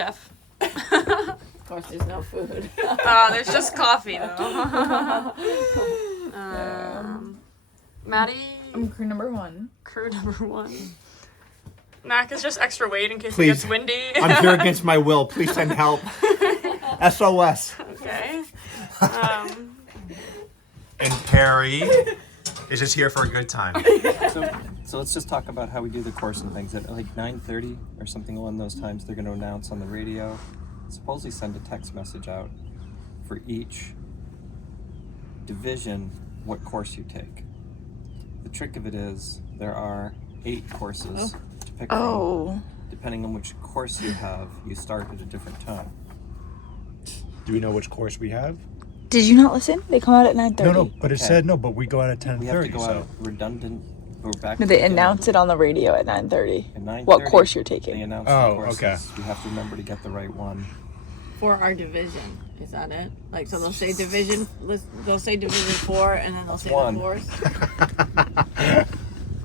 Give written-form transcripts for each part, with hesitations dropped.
chef. Of course, there's no food. There's just coffee, though. Maddie? I'm crew number 1. Crew number 1. Mac is just extra weight in case Please. it gets windy. I'm here against my will. Please send help. SOS. Okay. And Perry is just here for a good time. So let's just talk about how we do the course and things. At like 9:30 or something along those times, they're going to announce on the radio, supposedly send a text message out for each division what course you take. The trick of it is there are 8 courses to pick from. Depending on which course you have, you start at a different time. Do we know which course we have? Did you not listen? They come out at 9:30. No, but it said no, but we go out at 10:30. We have to go out redundant. We're back. No, they announce it on the radio at 9:30. At 9:30, what course you're They taking. announce Oh, the courses. okay. We have to remember to get the right one. For our division, is that it? Like, so they'll say division, they'll say division 4, and then they'll say One. the course.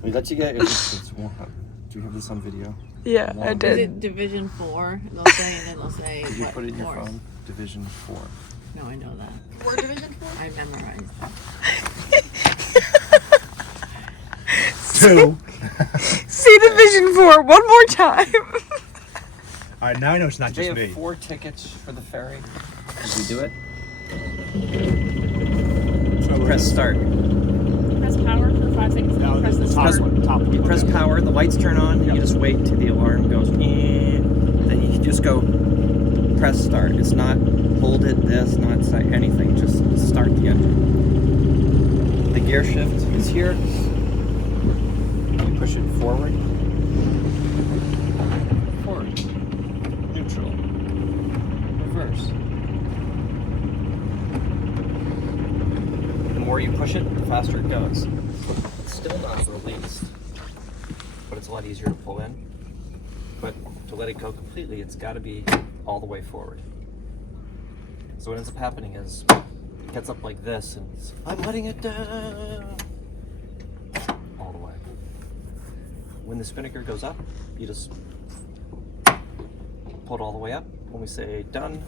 We let you get. It's one. Do you have this on video? Yeah, One. I Is did. it division 4? They'll say, and then they'll say Did you what put it in your course. phone? Division 4. No, I know that. We're division 4? I memorized that. 2. See Division 4 one more time. All right, now I know it's not They just have me. 4 tickets for the ferry. Did we do it? Press start. Press power for 5 seconds. No, Press the top start. one. Top one. You press Okay. power, the lights turn on, and you just wait till the alarm goes then you can just go press start. It's not hold it, this, not say anything, just start the engine. The gear shift is here. You push it forward. Forward. Neutral. Reverse. The more you push it, the faster it goes. It's still not released, but it's a lot easier to pull in. But to let it go completely, it's got to be all the way forward. So what ends up happening is it gets up like this, and it's, I'm letting it down all the way. When the spinnaker goes up, you just pull it all the way up. When we say done,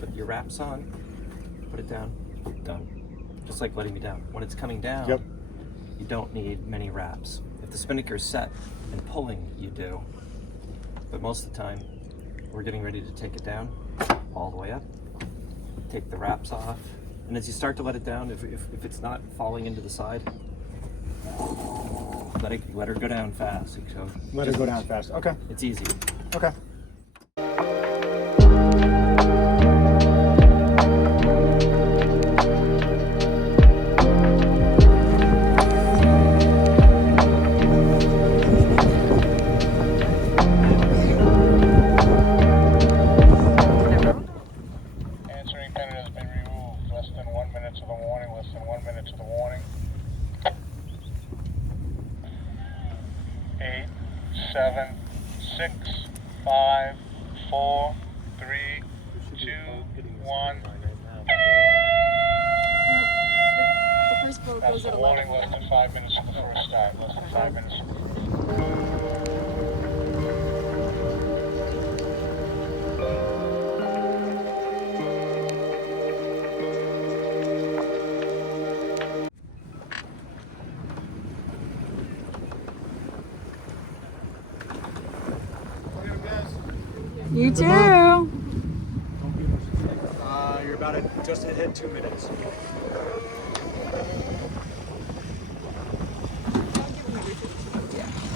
put your wraps on, put it down, done. Just like letting me down. When it's coming down, Yep. you don't need many wraps. If the spinnaker is set and pulling, you do. But most of the time, we're getting ready to take it down all the way up. Take the wraps off. And as you start to let it down, if it's not falling into the side, let her go down fast. So Let her go down fast. Okay. It's easy. Okay. Answering pennant has been removed. Less than 1 minute to the warning. Less than 1 minute to the warning. 8, 7, 6, 5, 4, 3, 2, 1. The first boat That's goes the at warning. 11. Less than 5 minutes to the first start. Less than 5 minutes. You too. You're about to just hit 2 minutes.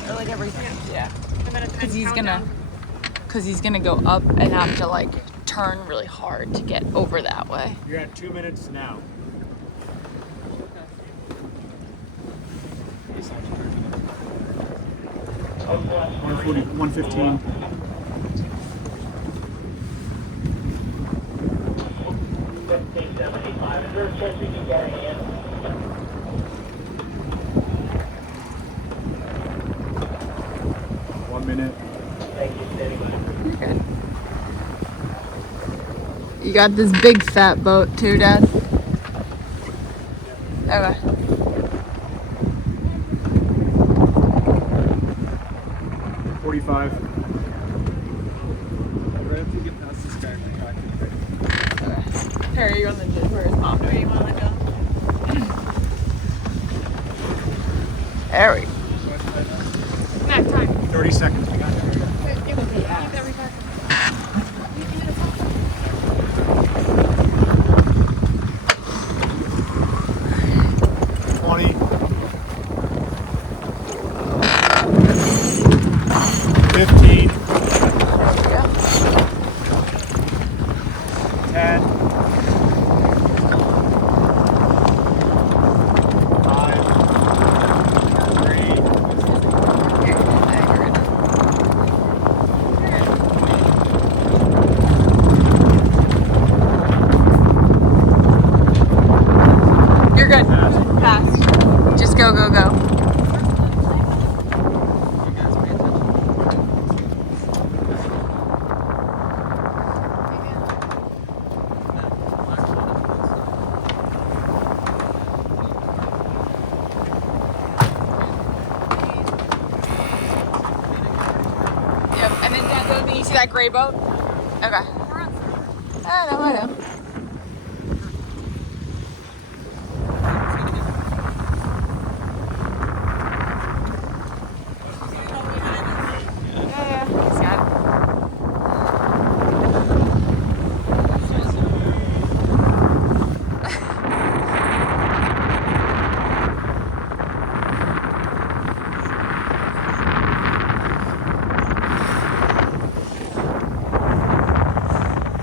Or like everything. Yeah. And then it's Because he's gonna, countdown. go up and have to like turn really hard to get over that way. You're at 2 minutes now. Okay. 1:15. You got this big fat boat too, Dad? Okay. $45. Harry, you're on the gym. Where is mom? Where you want to go? Harry. Mac, time. 30 seconds. 20. 15. 10. 5. 3. You're good. Pass. Just go, go, go. Yep, and then that boat, you see that gray boat? Okay. I know. Yeah, he's got it.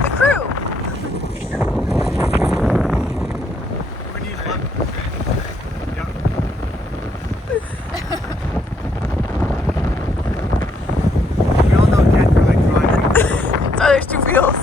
The crew. We all know Ken for like driving. So there's two wheels.